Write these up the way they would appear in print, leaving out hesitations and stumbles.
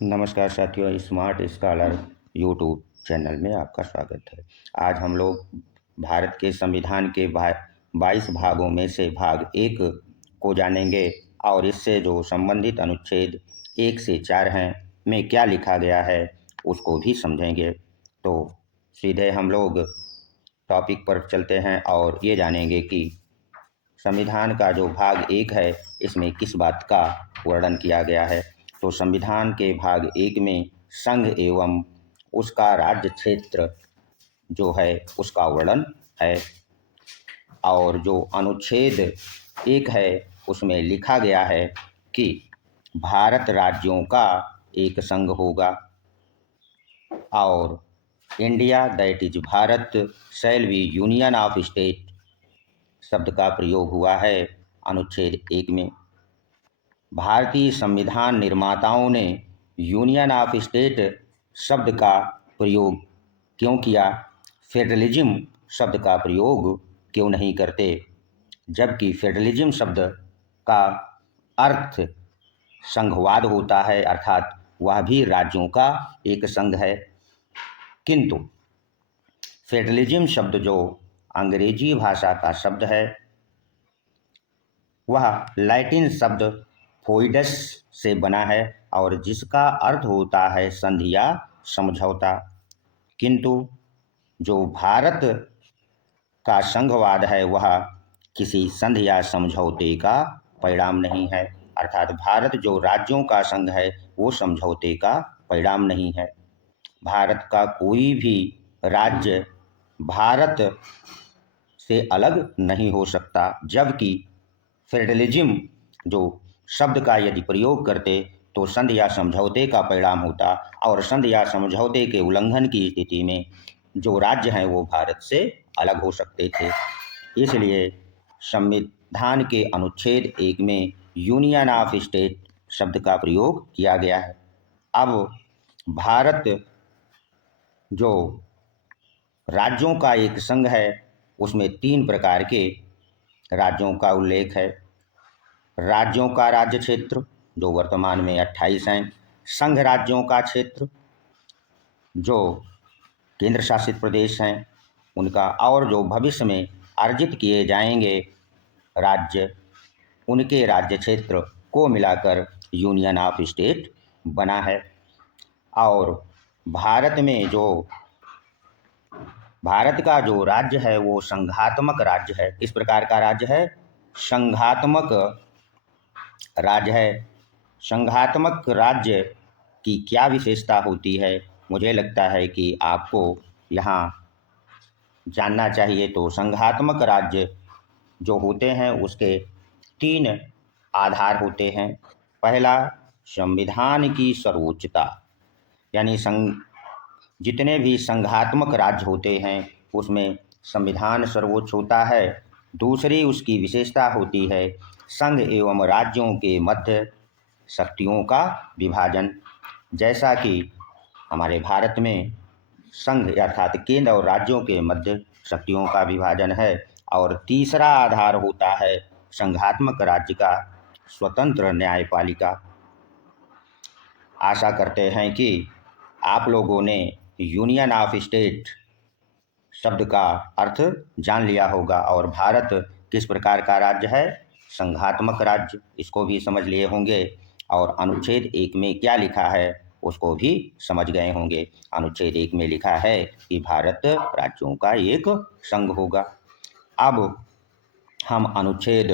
नमस्कार साथियों, smart scholar YouTube channel में आपका स्वागत है। आज हम लोग भारत के संविधान के 22 भागों में से भाग 1 को जानेंगे और इससे जो संबंधित अनुच्छेद 1 से 4 हैं में क्या लिखा गया है उसको भी समझेंगे। तो सीधे हम लोग टॉपिक पर चलते हैं और ये जानेंगे कि संविधान का जो भाग 1 है इसमें किस बात का वर्णन किया गया है। तो संविधान के भाग 1 में संघ एवं उसका राज्य क्षेत्र जो है उसका वर्णन है और जो अनुच्छेद 1 है उसमें लिखा गया है कि भारत राज्यों का एक संघ होगा और India that is Bharat shall be union of state शब्द का प्रयोग हुआ है अनुच्छेद 1 में। भारतीय संविधान निर्माताओं ने यूनियन ऑफ स्टेट शब्द का प्रयोग क्यों किया, फेडरलिज्म शब्द का प्रयोग क्यों नहीं करते, जबकि फेडरलिज्म शब्द का अर्थ संघवाद होता है, अर्थात वह भी राज्यों का एक संघ है। किंतु फेडरलिज्म शब्द जो अंग्रेजी भाषा का शब्द है वह लैटिन शब्द फोइडस से बना है और जिसका अर्थ होता है संधि या समझौता। किंतु जो भारत का संघवाद है वह किसी संधि या समझौते का परिणाम नहीं है, अर्थात भारत जो राज्यों का संघ है वो समझौते का परिणाम नहीं है। भारत का कोई भी राज्य भारत से अलग नहीं हो सकता, जबकि फेडरलिज्म जो शब्द का यदि प्रयोग करते तो संधि या समझौते का परिणाम होता और संधि या समझौते के उल्लंघन की स्थिति में जो राज्य हैं वो भारत से अलग हो सकते थे। इसलिए संविधान के अनुच्छेद 1 में यूनियन ऑफ स्टेट शब्द का प्रयोग किया गया है। अब भारत जो राज्यों का एक संघ है उसमें 3 प्रकार के राज्यों का उल्लेख है। राज्यों का राज्य क्षेत्र जो वर्तमान में 28 हैं, संघ राज्यों का क्षेत्र जो केंद्र शासित प्रदेश हैं उनका, और जो भविष्य में अर्जित किए जाएंगे राज्य उनके राज्य क्षेत्र को मिलाकर यूनियन ऑफ स्टेट बना है। और भारत में जो भारत का जो राज्य है वो संघात्मक राज्य है। इस प्रकार का राज्य है, संघात्मक राज्य है। संघात्मक राज्य की क्या विशेषता होती है, मुझे लगता है कि आपको यहाँ जानना चाहिए। तो संघात्मक राज्य जो होते हैं उसके 3 आधार होते हैं। पहला, संविधान की सर्वोच्चता, यानी जितने भी संघात्मक राज्य होते हैं उसमें संविधान सर्वोच्च होता है। दूसरी उसकी विशेषता होती है संघ एवं राज्यों के मध्य शक्तियों का विभाजन, जैसा कि हमारे भारत में संघ अर्थात केंद्र और राज्यों के मध्य शक्तियों का विभाजन है। और तीसरा आधार होता है संघात्मक राज्य का स्वतंत्र न्यायपालिका। आशा करते हैं कि आप लोगों ने यूनियन ऑफ स्टेट शब्द का अर्थ जान लिया होगा और भारत किस प्रकार का राज्य है, संघात्मक राज्य, इसको भी समझ लिए होंगे। और अनुच्छेद 1 में क्या लिखा है उसको भी समझ गए होंगे। अनुच्छेद 1 में लिखा है कि भारत राज्यों का एक संघ होगा। अब हम अनुच्छेद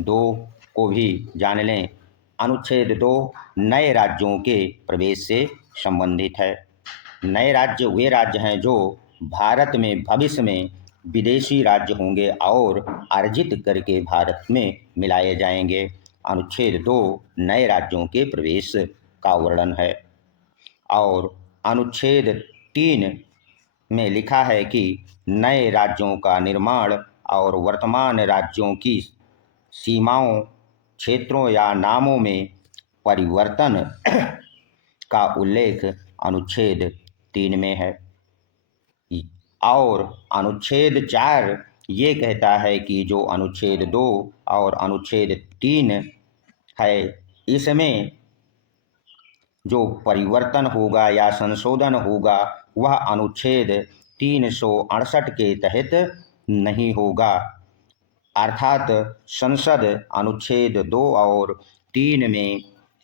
2 को भी जान लें। अनुच्छेद 2 नए राज्यों के प्रवेश से संबंधित है। नए राज्य वे राज्य हैं जो भारत में भविष्य में विदेशी राज्य होंगे और अर्जित करके भारत में मिलाए जाएंगे। अनुच्छेद 2 नए राज्यों के प्रवेश का वर्णन है। और अनुच्छेद 3 में लिखा है कि नए राज्यों का निर्माण और वर्तमान राज्यों की सीमाओं, क्षेत्रों या नामों में परिवर्तन का उल्लेख अनुच्छेद 3 में है। और अनुच्छेद 4 ये कहता है कि जो अनुच्छेद 2 और अनुच्छेद 3 है इसमें जो परिवर्तन होगा या संशोधन होगा वह अनुच्छेद 368 के तहत नहीं होगा। अर्थात संसद अनुच्छेद 2 और 3 में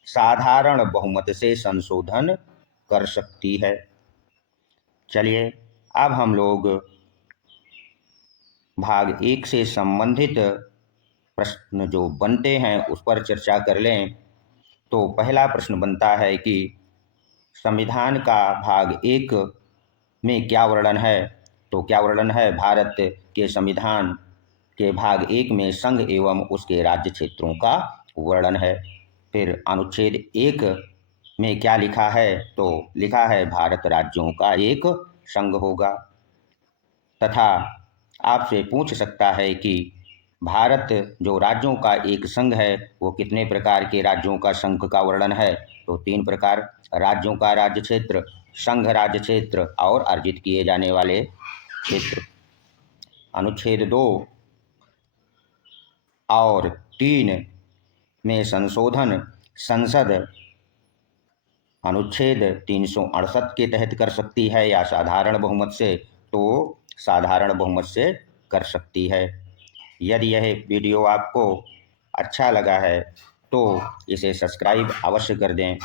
साधारण बहुमत से संशोधन कर सकती है। चलिए अब हम लोग भाग 1 से संबंधित प्रश्न जो बनते हैं उस पर चर्चा कर लें। तो पहला प्रश्न बनता है कि संविधान का भाग 1 में क्या वर्णन है। तो क्या वर्णन है, भारत के संविधान के भाग 1 में संघ एवं उसके राज्य क्षेत्रों का वर्णन है। फिर अनुच्छेद 1 में क्या लिखा है, तो लिखा है भारत राज्यों का एक संघ होगा। तथा आपसे पूछ सकता है कि भारत जो राज्यों का एक संघ है वो कितने प्रकार के राज्यों का संघ का वर्णन है। तो 3 प्रकार, राज्यों का राज्य क्षेत्र, संघ राज्य क्षेत्र और अर्जित किए जाने वाले क्षेत्र। अनुच्छेद 2 और 3 में संशोधन संसद अनुच्छेद 368 के तहत कर सकती है या साधारण बहुमत से, तो साधारण बहुमत से कर सकती है। यदि यह वीडियो आपको अच्छा लगा है तो इसे सब्सक्राइब अवश्य कर दें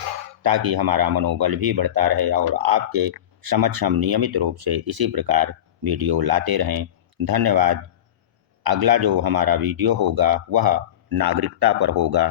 ताकि हमारा मनोबल भी बढ़ता रहे और आपके समक्ष हम नियमित रूप से इसी प्रकार वीडियो लाते रहें। धन्यवाद। अगला जो हमारा वीडियो होगा वह नागरिकता पर होगा।